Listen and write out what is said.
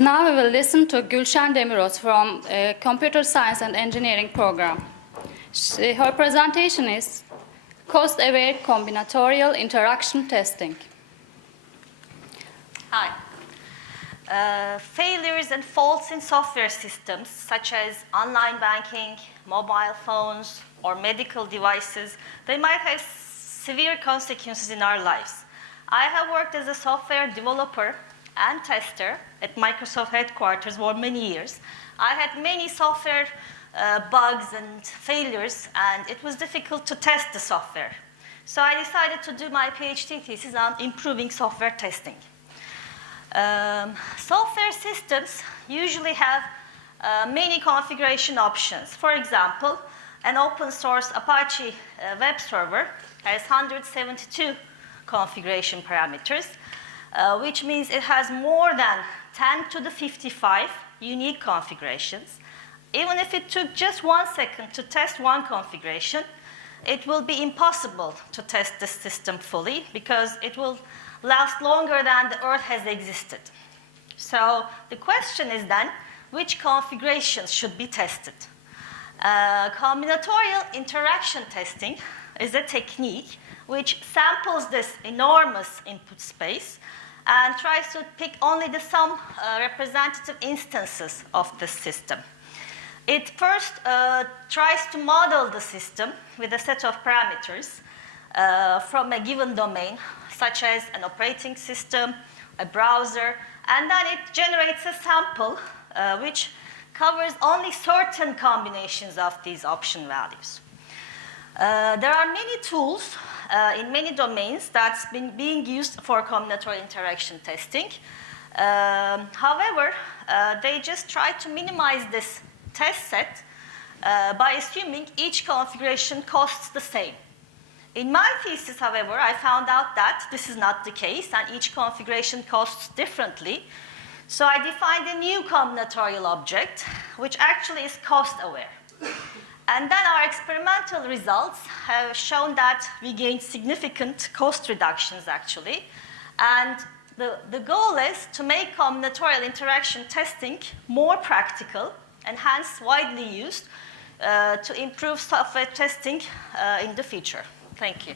Now we will listen to Gülşen Demiröz from Computer Science and Engineering program. Her presentation is Cost-Aware Combinatorial Interaction Testing. Hi. Failures and faults in software systems, such as online banking, mobile phones, or medical devices, they might have severe consequences in our lives. I have worked as a software developer and tester at Microsoft headquarters for many years. I had many software bugs and failures, and it was difficult to test the software. So I decided to do my PhD thesis on improving software testing. Software systems usually have many configuration options. For example, an open source Apache web server has 172 configuration parameters, which means it has more than 10 to the 55 unique configurations. Even if it took just 1 second to test one configuration, it will be impossible to test this system fully because it will last longer than the Earth has existed. So the question is then, which configurations should be tested? Combinatorial interaction testing is a technique which samples this enormous input space and tries to pick only the some representative instances of the system. It first tries to model the system with a set of parameters from a given domain, such as an operating system, a browser, and then it generates a sample which covers only certain combinations of these option values. There are many tools in many domains that's been being used for combinatorial interaction testing. However, they just try to minimize this test set by assuming each configuration costs the same. In my thesis, however, I found out that this is not the case, and each configuration costs differently. So I defined a new combinatorial object, which actually is cost-aware. And then our experimental results have shown that we gained significant cost reductions, actually. And the goal is to make combinatorial interaction testing more practical and hence widely used to improve software testing in the future. Thank you.